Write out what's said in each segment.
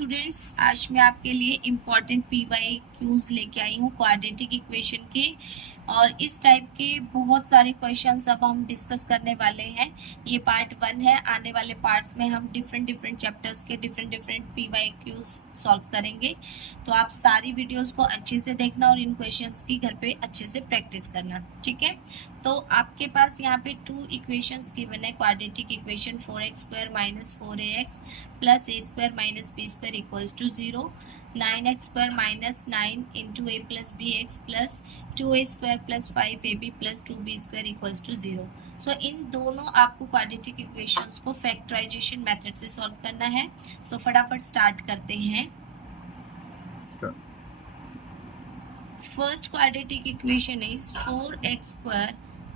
Students, आज मैं आपके लिए इम्पॉर्टेंट पीवाई क्यूज लेके आई हूँ क्वाड्रेटिक इक्वेशन के। और इस टाइप के बहुत सारे क्वेश्चंस अब हम डिस्कस करने वाले हैं। ये पार्ट 1 है। आने वाले पार्ट्स में हम डिफरेंट चैप्टर्स के डिफरेंट पीवाई क्यूज सॉल्व करेंगे। तो आप सारी वीडियोस को अच्छे से देखना और इन क्वेश्चंस की घर पे अच्छे से प्रैक्टिस करना, ठीक है। तो आपके पास यहाँ पे 2 इक्वेशंस गिवन है। Quadratic equation 4x² minus 4ax plus a² minus b² equals to 0, 9x² minus 9 into a plus bx plus 2a² plus 5ab plus 2b² equals to 0। So इन दोनों आपको क्वाड्रेटिक इक्वेशंस को फैक्टराइजेशन मेथड से solve करना है। So फटाफट start करते हैं। First quadratic equation is 4x²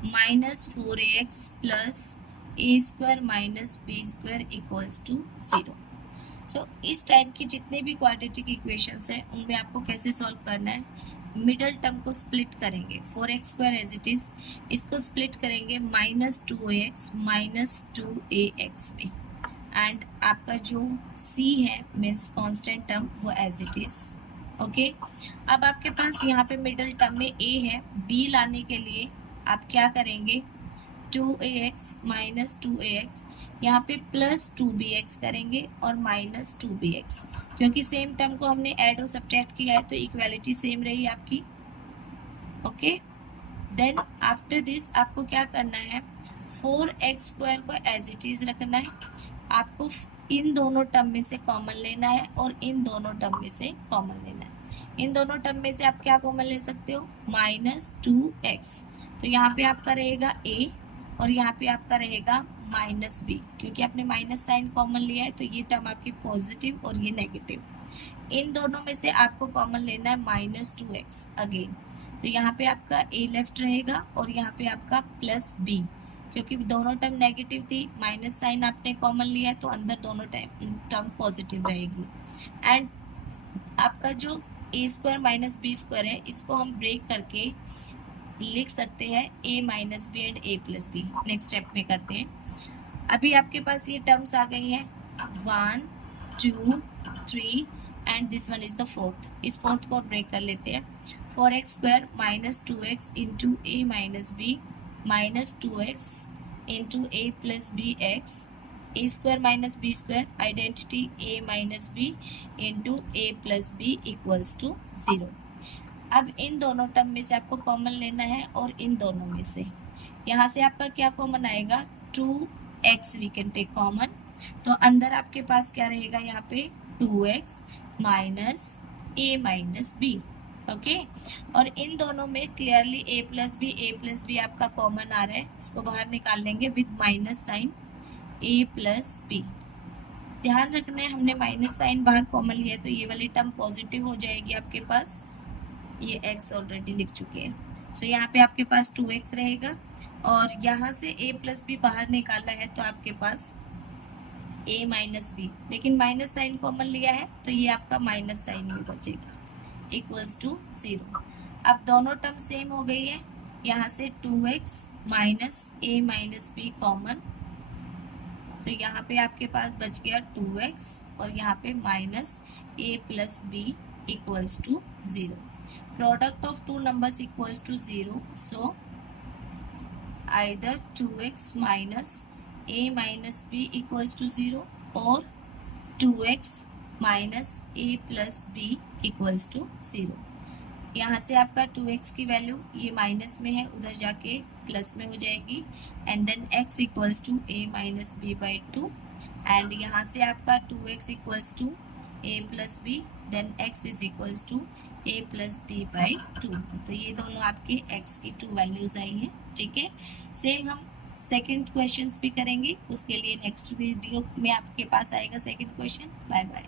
minus 4ax plus a² minus b² equals to 0। So इस टाइप की जितने भी क्वाड्रेटिक इक्वेशंस हैं उनमें आपको कैसे सॉल्व करना है, मिडल टर्म को स्प्लिट करेंगे। 4x² एज इट इज, इसको स्प्लिट करेंगे माइनस 2ax माइनस 2ax में, एंड आपका जो c है मीन्स कांस्टेंट टर्म वो एज इट इज। ओके, अब आपके पास यहाँ पे मिडल टर्म में a है, b लाने के लिए आप क्या करेंगे, 2ax माइनस 2ax यहाँ पे प्लस 2bx करेंगे और माइनस 2bx, क्योंकि सेम टर्म को हमने ऐड और सब्ट्रैक्ट किया है तो इक्वालिटी सेम रही आपकी। ओके, देन आफ्टर दिस आपको क्या करना है, 4x² को एज इट इज रखना है। आपको इन दोनों टर्म में से कॉमन लेना है और इन दोनों टर्म में से कॉमन लेना है। इन दोनों टर्म में से आप क्या कॉमन ले सकते हो, माइनस 2x, तो यहाँ पे आपका रहेगा a और यहाँ पे आपका रहेगा माइनस b, क्योंकि आपने माइनस साइन कॉमन लिया है तो ये टर्म आपकी पॉजिटिव और ये नेगेटिव। इन दोनों में से आपको कॉमन लेना है माइनस 2x अगेन, तो यहाँ पे आपका a लेफ्ट रहेगा और यहाँ पे आपका प्लस b, क्योंकि दोनों टर्म नेगेटिव थी, माइनस साइन आपने कॉमन लिया है तो अंदर दोनों टर्म पॉजिटिव रहेगी। एंड आपका जो a² माइनस b² है इसको हम ब्रेक करके लिख सकते हैं a minus B and a plus B. Next step में करते हैं। अभी आपके पास ये टर्म्स आ गई हैं 1 2 3 and this one is the fourth. इस फोर्थ को ब्रेक कर लेते हैं। 4x² minus 2x into a minus B minus 2x into a plus B X, a² minus b² identity a minus B into a plus B equals to 0। अब इन दोनों term में से आपको कॉमन लेना है और इन दोनों में से यहाँ से आपका क्या कॉमन आएगा, 2x we can take common, तो अंदर आपके पास क्या रहेगा यहाँ पे 2x minus a minus b। Okay, और इन दोनों में क्लियरली a प्लस बी आपका कॉमन आ रहा है, इसको बाहर निकाल लेंगे with minus sign a plus B. ध्यान रखना है हमने माइनस साइन बाहर कॉमन लिया है तो ये वाली टर्म पॉजिटिव हो जाएगी आपके पास, ये x ऑलरेडी लिख चुके हैं। सो यहाँ पे आपके पास 2x रहेगा और यहाँ से a प्लस बी बाहर निकालना है तो आपके पास a माइनस बी, लेकिन माइनस साइन कॉमन लिया है तो ये आपका माइनस साइन में बचेगा इक्वल्स टू 0। अब दोनों टर्म सेम हो गई है, यहाँ से 2x minus a minus B common, तो यहाँ पे आपके पास बच गया 2x और यहाँ पे minus a plus B equals to 0। Product of two numbers equals to 0, so either 2x minus a minus b equals to 0 or 2x minus a plus b equals to 0। यहाँ से आपका 2x की value ये minus में है, उधर जाके plus में हो जाएगी, and then x equals to a minus B by 2, and यहाँ से आपका 2x equals to a plus B, then x is equals to a plus B by 2। तो ये दोनों आपके x की 2 वैल्यूज आई हैं, ठीक है। सेम हम सेकंड क्वेश्चंस भी करेंगे, उसके लिए नेक्स्ट वीडियो में आपके पास आएगा सेकंड क्वेश्चन। Bye bye.